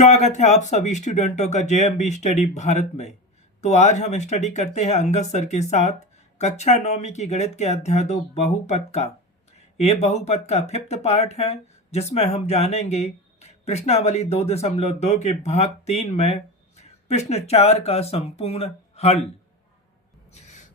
स्वागत है आप सभी स्टूडेंटों का जेएमबी स्टडी भारत में। तो आज हम स्टडी करते हैं अंगद सर के साथ कक्षा 9वीं की गणित के अध्याय 2 बहुपद का। ये बहुपद का 5th पार्ट है जिसमें हम जानेंगे प्रश्नावली 2.2 के भाग 3 में प्रश्न 4 का संपूर्ण हल।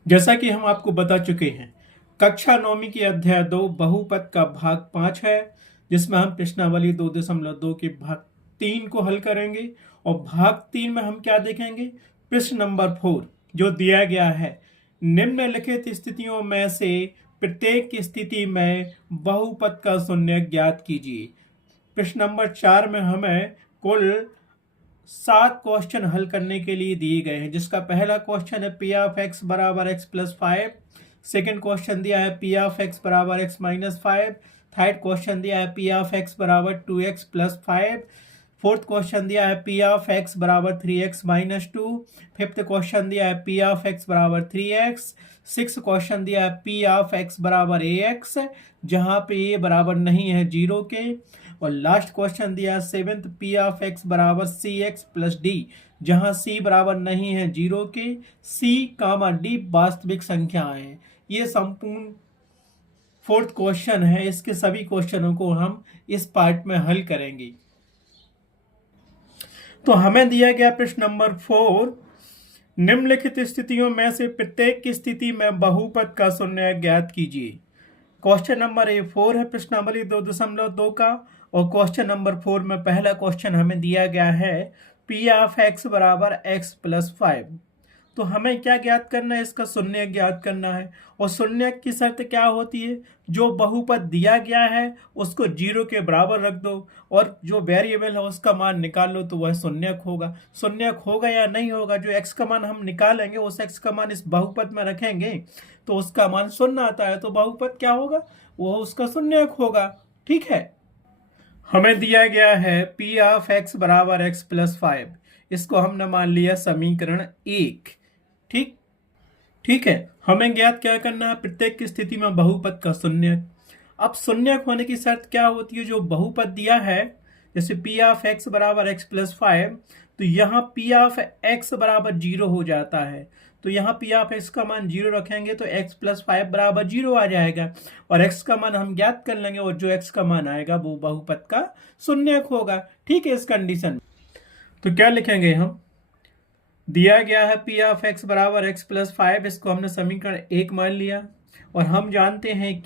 जैसा कि हम आपको बता चुके हैं, कक्षा 9वीं की अध्याय 2 बहुपद का भाग 5 है जिसमें हम प्रश्नावली 2.2 के भाग 3 को हल करेंगे। और भाग 3 में हम क्या देखेंगे, प्रश्न नंबर 4 जो दिया गया है, निम्नलिखित स्थितियों में से प्रत्येक स्थिति में बहुपद का शून्य ज्ञात कीजिए। प्रश्न नंबर 4 में हमें कुल 7 क्वेश्चन हल करने के लिए दिए गए हैं, जिसका पहला क्वेश्चन है पी ऑफ एक्स बराबर एक्स प्लस 5। सेकेंड क्वेश्चन दिया है पी ऑफ एक्स बराबर एक्स माइनस 5। थर्ड क्वेश्चन दिया है पी ऑफ एक्स बराबर 2x प्लस 5। फोर्थ क्वेश्चन दिया है पी ऑफ एक्स बराबर 3x माइनस 2। फिफ्थ क्वेश्चन दिया है पी ऑफ एक्स बराबर 3x। सिक्स क्वेश्चन दिया है पी ऑफ एक्स बराबर ax, जहां पे a बराबर नहीं है 0 के। और लास्ट क्वेश्चन दिया है सेवेंथ पी ऑफ एक्स बराबर cx प्लस d, जहां c बराबर नहीं है 0 के। c कामा d वास्तविक संख्याएं हैं। ये संपूर्ण फोर्थ क्वेश्चन है। इसके सभी क्वेश्चनों को हम इस पार्ट में हल करेंगे। तो हमें दिया गया प्रश्न नंबर 4, निम्नलिखित स्थितियों में से प्रत्येक की स्थिति में बहुपद का शून्य ज्ञात कीजिए। क्वेश्चन नंबर 4 है प्रश्नावली 2.2 का। और क्वेश्चन नंबर 4 में पहला क्वेश्चन हमें दिया गया है पी ऑफ एक्स बराबर एक्स प्लस 5। तो हमें क्या ज्ञात करना है, इसका शून्य ज्ञात करना है। और शून्य की शर्त क्या होती है, जो बहुपद दिया गया है उसको 0 के बराबर रख दो और जो वेरिएबल है उसका मान निकाल लो, तो वह शून्यक होगा। शून्यक होगा या नहीं होगा, जो x का मान हम निकालेंगे उस x का मान इस बहुपद में रखेंगे तो उसका मान शून्य आता है, तो बहुपद क्या होगा, वो उसका शून्यक होगा। ठीक है, हमें दिया गया है पी ऑफ एक्स बराबर एक्स प्लस 5। इसको हमने मान लिया समीकरण 1। ठीक है, हमें ज्ञात क्या करना है, प्रत्येक की स्थिति में बहुपद का शून्यक। अब शून्यक होने की शर्त क्या होती है, जो बहुपद दिया है जैसे पी ऑफ एक्स बराबर एक्स प्लस 5, तो यहाँ पी ऑफ एक्स बराबर 0 हो जाता है। तो यहाँ पी ऑफ एक्स का मान 0 रखेंगे तो एक्स प्लस 5 बराबर 0 आ जाएगा और एक्स का मान हम ज्ञात कर लेंगे और जो एक्स का मान आएगा वो बहुपद का शून्यक होगा। ठीक है, इस कंडीशन में तो क्या लिखेंगे, हम दिया गया है पी ऑफ एक्स बराबर एक्स प्लस 5, इसको हमने समीकरण 1 मान लिया। और हम जानते हैं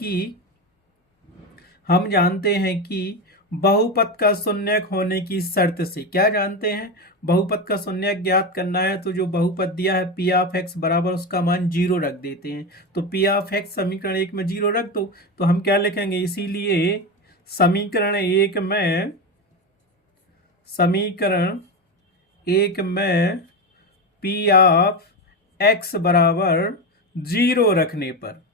कि बहुपद का शून्यक होने की शर्त से क्या जानते हैं, बहुपद का शून्यक ज्ञात करना है तो जो बहुपद दिया है पी ऑफ एक्स बराबर उसका मान 0 रख देते हैं। तो पी ऑफ एक्स समीकरण 1 में 0 रख दो, तो हम क्या लिखेंगे, इसीलिए समीकरण 1 में पी ऑफ एक्स बराबर 0 रखने पर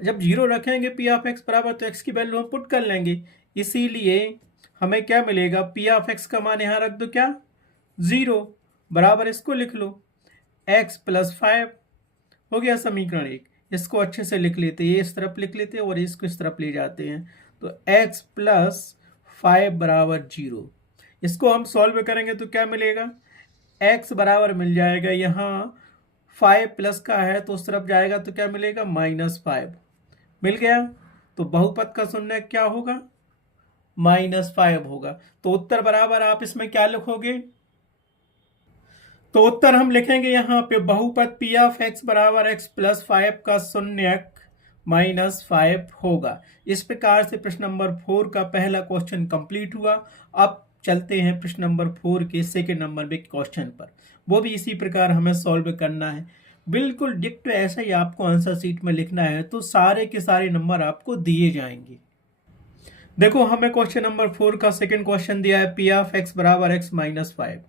जब 0 रखेंगे पी ऑफ एक्स बराबर, तो एक्स की वैल्यू हम पुट कर लेंगे। इसीलिए हमें क्या मिलेगा, पी ऑफ एक्स का मान यहां रख दो, क्या 0 बराबर, इसको लिख लो एक्स प्लस 5 हो गया समीकरण 1। इसको अच्छे से लिख लेते, ये इस तरफ लिख लेते और इसको इस तरफ ले जाते हैं, तो एक्स प्लस 5 बराबर 0। इसको हम सॉल्व करेंगे तो क्या मिलेगा, x बराबर मिल जाएगा, यहाँ 5 प्लस का है तो उस तरफ जाएगा तो क्या मिलेगा, -5 मिल गया। तो बहुपद का शून्य क्या होगा, -5 होगा। तो उत्तर बराबर आप इसमें क्या लिखोगे, तो उत्तर हम लिखेंगे यहाँ पे बहुपद पी ऑफ एक्स बराबर एक्स प्लस 5 का शून्यक -5 होगा। इस प्रकार से प्रश्न नंबर 4 का पहला क्वेश्चन कंप्लीट हुआ। अब चलते हैं प्रश्न नंबर 4 के सेकेंड नंबर के क्वेश्चन पर, वो भी इसी प्रकार हमें सॉल्व करना है। बिल्कुल डिक्ट ऐसा ही आपको आंसर शीट में लिखना है, तो सारे के सारे नंबर आपको दिए जाएंगे। देखो, हमें क्वेश्चन नंबर 4 का सेकेंड क्वेश्चन दिया है पी ऑफ एक्स बराबर एक्स माइनस 5।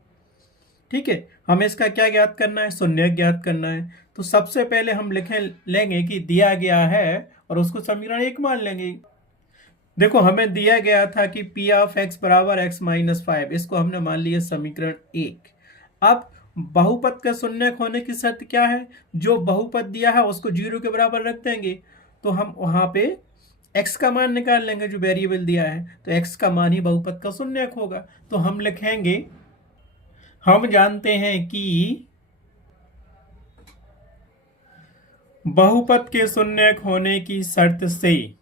ठीक है, हमें इसका क्या ज्ञात करना है, शून्य ज्ञात करना है। तो सबसे पहले हम लेंगे कि दिया गया है और उसको समीकरण 1 मान लेंगे। देखो, हमें दिया गया था कि पी ऑफ एक्स बराबर एक्स माइनस 5, इसको हमने मान लिया समीकरण 1। अब बहुपद का शून्यक होने की शर्त क्या है, जो बहुपद दिया है उसको 0 के बराबर रख देंगे, तो हम वहां पे x का मान निकाल लेंगे जो वेरिएबल दिया है, तो x का मान ही बहुपद का शून्यक होगा। तो हम लिखेंगे, हम जानते हैं कि बहुपद के शून्यक होने की शर्त से,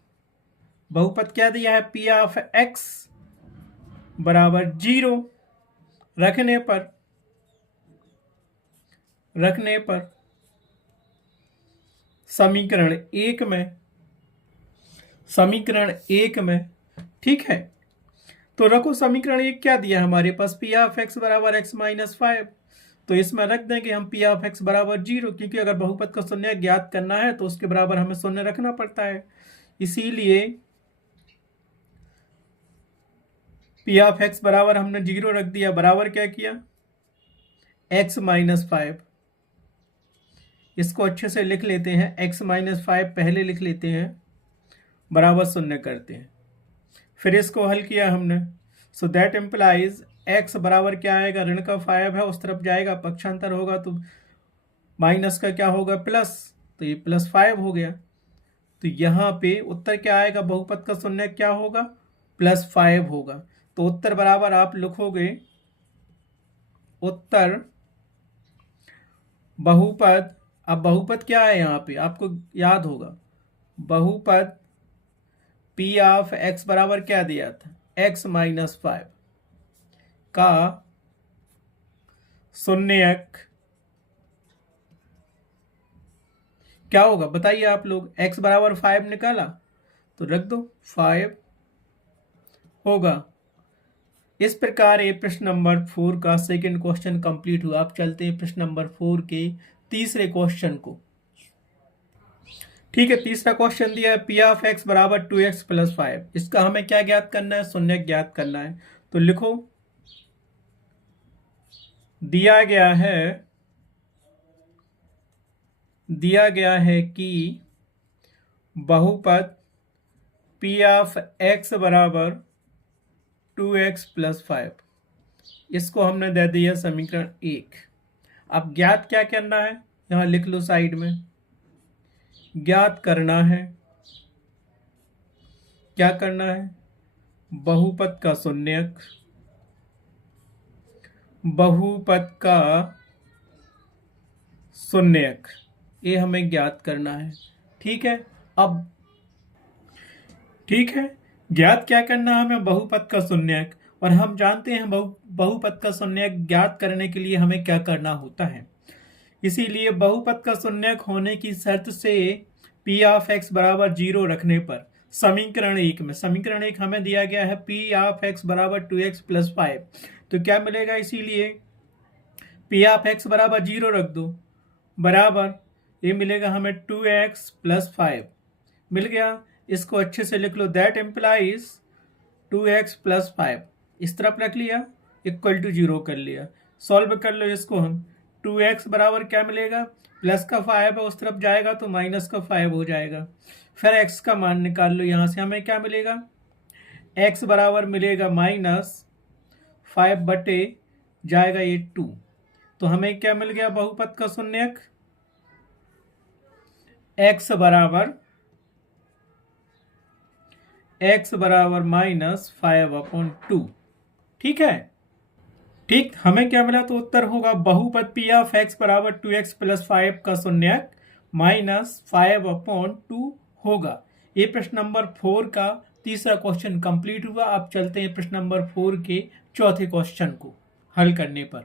बहुपद क्या दिया है, पी ऑफ x बराबर 0 रखने पर समीकरण एक में, ठीक है। तो रखो समीकरण एक क्या दिया हमारे पास, पी ऑफ x बराबर x माइनस 5। तो इसमें रख देंगे हम पी ऑफ x बराबर 0, क्योंकि अगर बहुपद का शून्य ज्ञात करना है तो उसके बराबर हमें शून्य रखना पड़ता है। इसीलिए पी ऑफ x बराबर हमने 0 रख दिया, बराबर क्या किया, x माइनस 5। इसको अच्छे से लिख लेते हैं, x माइनस 5 पहले लिख लेते हैं, बराबर शून्य करते हैं। फिर इसको हल किया हमने, सो दैट इम्प्लाइज x बराबर क्या आएगा, ऋण का 5 है उस तरफ जाएगा, पक्षांतर होगा तो माइनस का क्या होगा, प्लस, तो ये +5 हो गया। तो यहाँ पे उत्तर क्या आएगा, बहुपद का शून्य क्या होगा, +5 होगा। तो उत्तर बराबर आप लिखोगे, उत्तर बहुपद, अब बहुपद क्या है यहाँ पे आपको याद होगा, बहुपद पी ऑफ x बराबर क्या दिया था, x माइनस 5 का शून्यक क्या होगा बताइए आप लोग, x बराबर 5 निकाला तो रख दो 5 होगा। इस प्रकार ये प्रश्न नंबर 4 का सेकंड क्वेश्चन कंप्लीट हुआ। आप चलते हैं प्रश्न नंबर 4 के तीसरे क्वेश्चन को। ठीक है, तीसरा क्वेश्चन दिया है पी ऑफ x बराबर 2x प्लस 5। इसका हमें क्या ज्ञात करना है, शून्य ज्ञात करना है। तो लिखो, दिया गया है कि बहुपद पी ऑफ x बराबर 2x प्लस 5, इसको हमने दे दिया समीकरण 1। अब ज्ञात क्या करना है, यहां लिख लो साइड में, ज्ञात करना है, क्या करना है, बहुपद का शून्यक, बहुपद का शून्यक, ये हमें ज्ञात करना है। ठीक है, अब ठीक है, ज्ञात क्या करना है हमें, बहुपद का शून्यक। और हम जानते हैं बहुपद का शून्यक ज्ञात करने के लिए हमें क्या करना होता है। इसीलिए बहुपद का शून्यक होने की शर्त से पी ऑफ x बराबर 0 रखने पर समीकरण 1 में, समीकरण 1 हमें दिया गया है पी ऑफ x बराबर 2x प्लस 5, तो क्या मिलेगा, इसीलिए पी ऑफ x बराबर 0 रख दो, बराबर ये मिलेगा हमें 2x प्लस 5 मिल गया। इसको अच्छे से लिख लो, दैट इम्प्लाइज 2x प्लस 5 इस तरफ रख लिया, इक्वल टू 0 कर लिया। सॉल्व कर लो इसको हम, 2x बराबर क्या मिलेगा, प्लस का 5 है उस तरफ जाएगा तो माइनस का 5 हो जाएगा। फिर x का मान निकाल लो, यहाँ से हमें क्या मिलेगा, x बराबर मिलेगा -5 बटे जाएगा ये 2। तो हमें क्या मिल गया, बहुपद का शून्यक, x बराबर -5/2। ठीक है, ठीक, हमें क्या मिला, तो उत्तर होगा बहुपद पी ऑफ x बराबर 2x प्लस 5 का शून्यक -5/2 होगा। ये प्रश्न नंबर 4 का तीसरा क्वेश्चन कंप्लीट हुआ। अब चलते हैं प्रश्न नंबर 4 के चौथे क्वेश्चन को हल करने पर।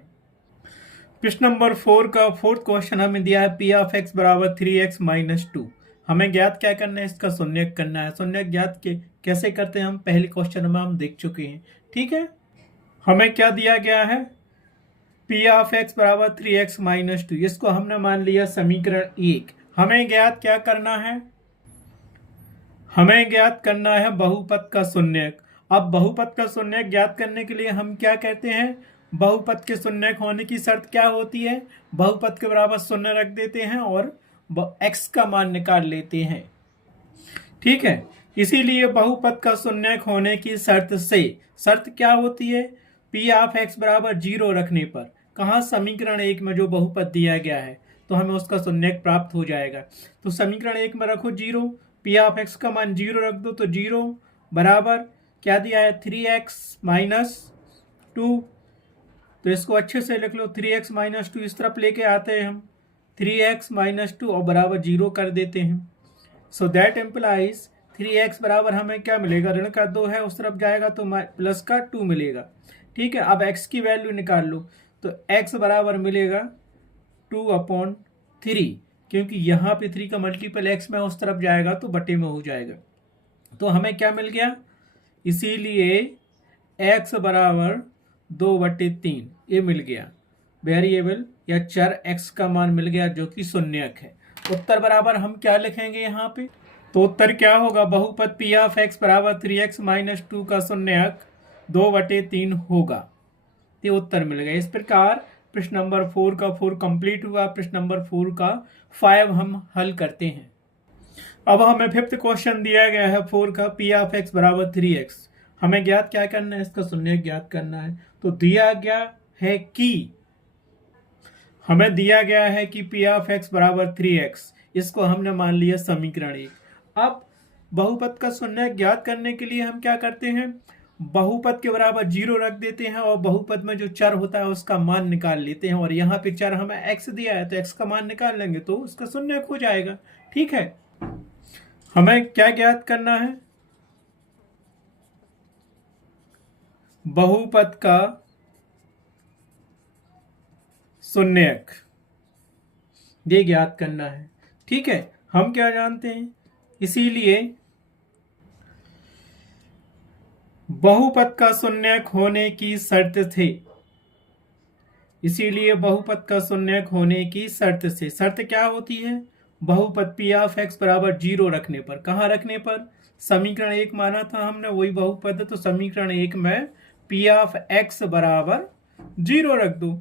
प्रश्न नंबर 4 का फोर्थ क्वेश्चन हमें दिया है पी ऑफ x बराबर 3x माइनस 2। हमें ज्ञात क्या करना है, इसका शून्यक करना है। शून्यक ज्ञात कैसे करते हैं, हम पहले क्वेश्चन में हम देख चुके हैं। ठीक है, हमें क्या दिया गया है, पी ऑफ x बराबर 3x माइनस 2, इसको हमने मान लिया समीकरण 1। हमें ज्ञात क्या करना है, हमें ज्ञात करना है बहुपद का शून्यक। अब बहुपद का शून्यक ज्ञात करने के लिए हम क्या कहते हैं, बहुपद के शून्यक होने की शर्त क्या होती है, बहुपद के बराबर शून्य रख देते हैं और x का मान निकाल लेते हैं। ठीक है, इसीलिए बहुपद का शून्यक होने की शर्त से, शर्त क्या होती है, पी ऑफ x बराबर 0 रखने पर, कहाँ, समीकरण 1 में जो बहुपद दिया गया है, तो हमें उसका शून्यक प्राप्त हो जाएगा। तो समीकरण 1 में रखो 0, पी ऑफ एक्स का मान 0 रख दो, तो 0 बराबर क्या दिया है 3x माइनस 2। तो इसको अच्छे से लिख लो, 3x माइनस 2 इस तरफ लेके आते हैं हम, 3x माइनस 2 और बराबर 0 कर देते हैं। सो दैट एम्प्लाइज 3x बराबर हमें क्या मिलेगा, ऋण का 2 है उस तरफ जाएगा तो प्लस का 2 मिलेगा। ठीक है, अब x की वैल्यू निकाल लो, तो x बराबर मिलेगा 2/3, क्योंकि यहाँ पे 3 का मल्टीपल x में उस तरफ जाएगा तो बटे में हो जाएगा। तो हमें क्या मिल गया, इसीलिए x बराबर 2/3 ये मिल गया। वेरिएबल या चर x का मान मिल गया जो कि शून्यक है। उत्तर बराबर हम क्या लिखेंगे यहाँ पे, तो उत्तर क्या होगा, बहुपद पी ऑफ एक्स बराबर 3x माइनस 2 का शून्यक 2/3 होगा। ये उत्तर मिल गया। इस प्रकार प्रश्न नंबर 4 का 4 कंप्लीट हुआ। प्रश्न नंबर 4 का 5 हम हल करते हैं। अब हमें फिफ्थ क्वेश्चन दिया गया है 4 का, पी ऑफ एक्स बराबर 3x। हमें ज्ञात क्या करना है, इसका शून्य ज्ञात करना है। तो दिया गया है कि हमें दिया गया है कि पी ऑफ एक्स बराबर 3x, इसको हमने मान लिया समीकरण 1। अब बहुपद का शून्य ज्ञात करने के लिए हम क्या करते हैं, बहुपद के बराबर 0 रख देते हैं और बहुपद में जो चर होता है उसका मान निकाल लेते हैं। और यहाँ पे चर हमें x दिया है तो x का मान निकाल लेंगे तो उसका शून्य हो जाएगा। ठीक है, हमें क्या ज्ञात करना है, बहुपद का शून्यक, ये ज्ञात करना है। ठीक है, हम क्या जानते हैं, इसीलिए बहुपद का शून्यक होने की शर्त थे, इसीलिए बहुपद का शून्यक होने की शर्त से, शर्त क्या होती है, बहुपद पी ऑफ एक्स बराबर 0 रखने पर। कहाँ रखने पर, समीकरण 1 माना था हमने, वही बहुपद है तो समीकरण 1 में पी ऑफ एक्स बराबर 0 रख दो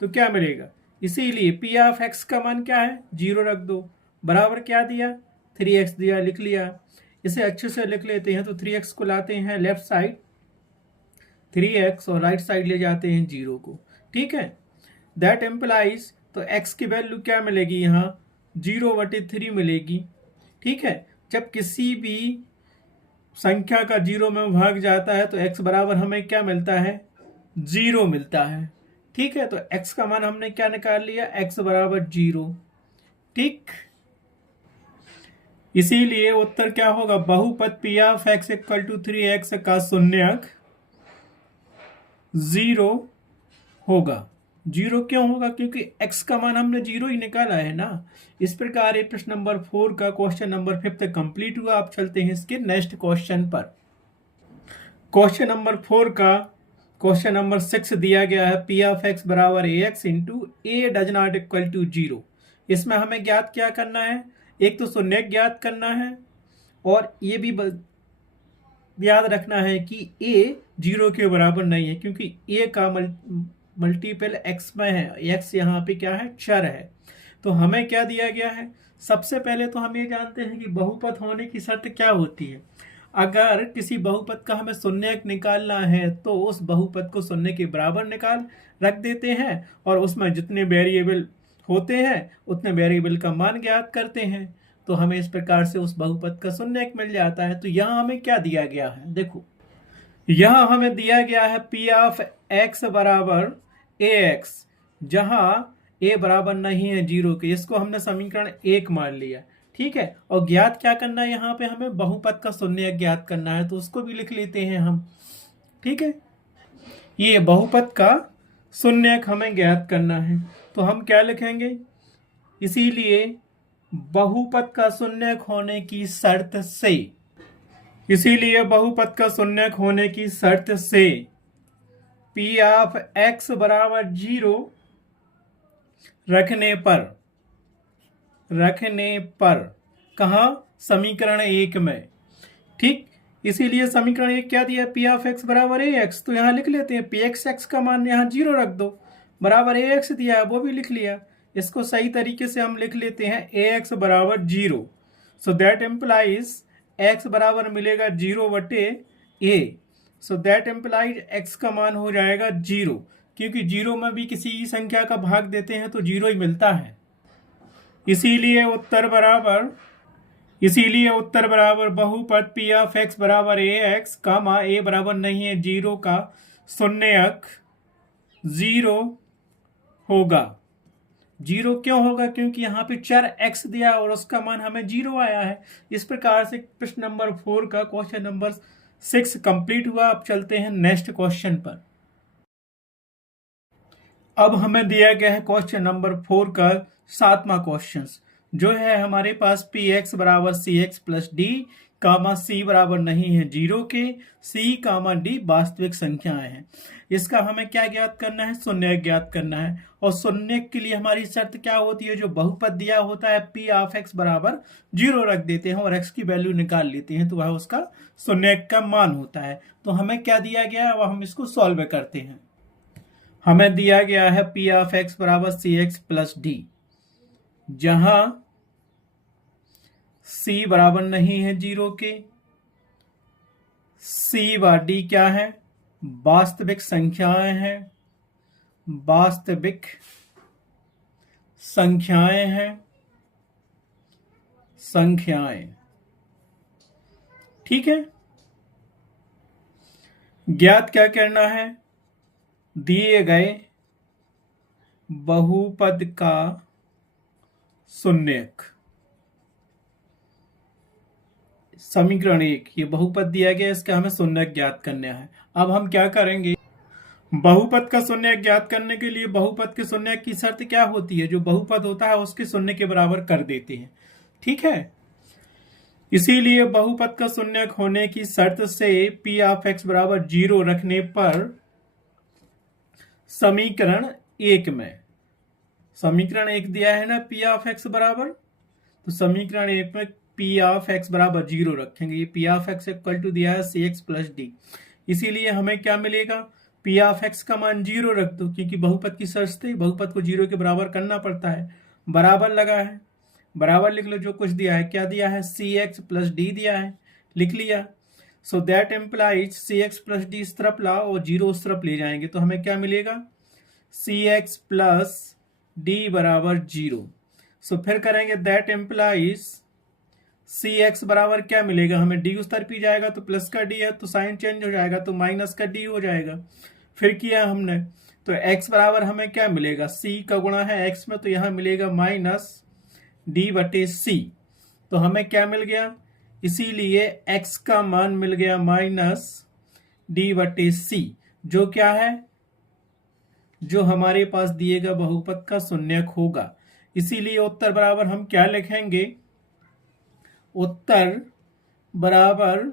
तो क्या मिलेगा, इसीलिए पी ऑफ एक्स का मान क्या है 0 रख दो, बराबर क्या दिया 3x दिया, लिख लिया। इसे अच्छे से लिख लेते हैं तो 3x को लाते हैं लेफ्ट साइड 3x और राइट साइड ले जाते हैं 0 को। ठीक है, दैट एम्प्लाइज, तो x की वैल्यू क्या मिलेगी यहाँ 0/3 मिलेगी। ठीक है, जब किसी भी संख्या का 0 में भाग जाता है तो x बराबर हमें क्या मिलता है 0 मिलता है। ठीक है, तो x का मान हमने क्या निकाल लिया, x बराबर 0। ठीक, इसीलिए उत्तर क्या होगा, बहुपद P of x equal to 3x का शून्यक 0 होगा। 0 क्यों होगा, क्योंकि x का मान हमने 0 ही निकाला है ना। इस प्रकार ये प्रश्न नंबर 4 का क्वेश्चन नंबर 5 कंप्लीट हुआ। आप चलते हैं इसके नेक्स्ट क्वेश्चन पर। क्वेश्चन नंबर 4 का क्वेश्चन नंबर 6 दिया गया है, पी ऑफ एक्स बराबर ax into a does not equal to 0। इसमें हमें ज्ञात क्या करना है, एक तो शून्य ज्ञात करना है और ये भी याद रखना है कि a 0 के बराबर नहीं है, क्योंकि a का मल्टीपल x में है, x यहाँ पे क्या है चर है। तो हमें क्या दिया गया है, सबसे पहले तो हम ये जानते हैं कि बहुपद होने की शर्त क्या होती है। अगर किसी बहुपद का हमें शून्य निकालना है तो उस बहुपद को शून्य के बराबर निकाल रख देते हैं और उसमें जितने वेरिएबल होते हैं उतने वेरिएबल का मान ज्ञात करते हैं, तो हमें इस प्रकार से उस बहुपद का शून्य मिल जाता है। तो यहाँ हमें क्या दिया गया है, देखो यहाँ हमें दिया गया है पी ऑफ एक्स बराबर ax, जहाँ a बराबर नहीं है 0 के, इसको हमने समीकरण 1 मान लिया। ठीक है, और ज्ञात क्या करना है, यहाँ पे हमें बहुपद का शून्य ज्ञात करना है तो उसको भी लिख लेते हैं हम। ठीक है, ये बहुपद का शून्य हमें ज्ञात करना है तो हम क्या लिखेंगे, इसीलिए बहुपद का शून्य होने की शर्त से, इसीलिए बहुपद का शून्य होने की शर्त से पी ऑफ एक्स बराबर 0 रखने पर कहा, समीकरण 1 में। ठीक, इसीलिए समीकरण 1 क्या दिया, पी ऑफ एक्स बराबर ax, तो यहाँ लिख लेते हैं पी एक्स का मान यहाँ 0 रख दो, बराबर ax दिया है वो भी लिख लिया। इसको सही तरीके से हम लिख लेते हैं ax बराबर 0। सो दैट एम्प्लाइज x बराबर मिलेगा 0/a, so that employees x का मान हो जाएगा 0, क्योंकि 0 में भी किसी संख्या का भाग देते हैं तो 0 ही मिलता है। इसीलिए उत्तर बराबर इसीलिए उत्तर बराबर बहुपद पी ऑफ एक्स बराबर ए एक्स कामा ए बराबर नहीं है 0 का शून्यक 0 होगा। 0 क्यों होगा? क्योंकि यहाँ पे चर x दिया और उसका मान हमें 0 आया है। इस प्रकार से प्रश्न नंबर 4 का क्वेश्चन नंबर 6 कंप्लीट हुआ। अब चलते हैं नेक्स्ट क्वेश्चन पर। अब हमें दिया गया है क्वेश्चन नंबर 4 का 7वां क्वेश्चन, जो है हमारे पास पी एक्स बराबर सी एक्स प्लस डी कामा सी बराबर नहीं है 0 के, सी कामा डी वास्तविक संख्याएं हैं। इसका हमें क्या ज्ञात करना है? शून्य ज्ञात करना है। और शून्य के लिए हमारी शर्त क्या होती है? जो बहुपद दिया होता है पी ऑफ एक्स बराबर 0 रख देते हैं और एक्स की वैल्यू निकाल लेते हैं, तो वह उसका शून्य का मान होता है। तो हमें क्या दिया गया है? अब हम इसको सॉल्व करते हैं। हमें दिया गया है पी ऑफ एक्स बराबर सी एक्स प्लस डी, जहां सी बराबर नहीं है 0 के, सी व डी क्या है? वास्तविक संख्याएं हैं, वास्तविक संख्याएं हैं, संख्याएं। ठीक है। ज्ञात क्या करना है? दिए गए बहुपद का शून्यक। समीकरण 1, ये बहुपद दिया गया, इसका हमें शून्यक ज्ञात करना है। अब हम क्या करेंगे? बहुपद का शून्यक ज्ञात करने के लिए बहुपद के शून्यक की शर्त क्या होती है? जो बहुपद होता है उसके शून्य के बराबर कर देते हैं। ठीक है। इसीलिए बहुपद का शून्यक होने की शर्त से पी ऑफ एक्स बराबर 0 रखने पर समीकरण 1 में, समीकरण 1 दिया है ना पी ऑफ एक्स बराबर, तो समीकरण 1 में पी ऑफ एक्स बराबर 0 रखेंगे। ये p of x equal to दिया है सी एक्स प्लस डी। इसीलिए हमें क्या मिलेगा? पी ऑफ एक्स का मान 0 रख दो, क्योंकि बहुपद की शर्त से बहुपद को 0 के बराबर करना पड़ता है। बराबर लगा है, बराबर लिख लो। जो कुछ दिया है, क्या दिया है? सी एक्स प्लस डी दिया है, लिख लिया। So that implies c x plus d इस तरफ लाओ और 0 उस तरफ ले जाएंगे, तो हमें क्या मिलेगा? सी एक्स प्लस डी बराबर 0। सो फिर करेंगे दैट एम्प्लाइज सी एक्स बराबर क्या मिलेगा हमें? डी उस तरफ ही जाएगा तो प्लस का डी है, तो साइन चेंज हो जाएगा तो माइनस का डी हो जाएगा। फिर किया हमने तो x बराबर हमें क्या मिलेगा? c का गुणा है x में, तो यहां मिलेगा माइनस डी बटे सी। तो हमें क्या मिल गया? इसीलिए x का मान मिल गया माइनस डी बटे सी, जो क्या है? जो हमारे पास दिएगा बहुपद का शून्यक होगा। इसीलिए उत्तर बराबर हम क्या लिखेंगे? उत्तर बराबर,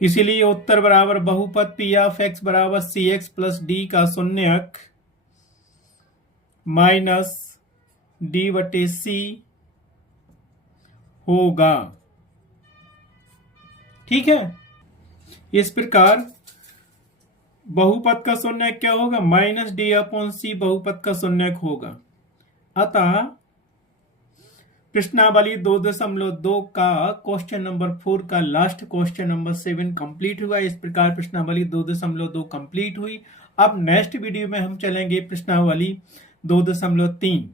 इसीलिए उत्तर बराबर बहुपद पी ऑफ एक्स बराबर सी एक्स प्लस डी का शून्यक माइनस डी बटे सी होगा। ठीक है। इस प्रकार बहुपद का शून्यक क्या होगा? माइनस डी अपॉन सी बहुपद का शून्यक होगा। अतः प्रश्नावली 2.2 का क्वेश्चन नंबर 4 का लास्ट क्वेश्चन नंबर 7 कंप्लीट हुआ। इस प्रकार प्रश्नावली 2.2 कंप्लीट हुई। अब नेक्स्ट वीडियो में हम चलेंगे प्रश्नावली 2.3।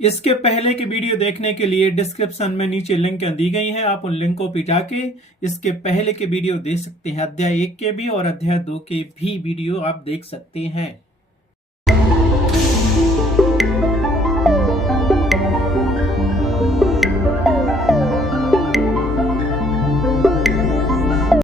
इसके पहले के वीडियो देखने के लिए डिस्क्रिप्शन में नीचे लिंक दी गई है, आप उन लिंकों पर जाके इसके पहले के वीडियो देख सकते हैं। अध्याय 1 के भी और अध्याय 2 के भी वीडियो आप देख सकते हैं।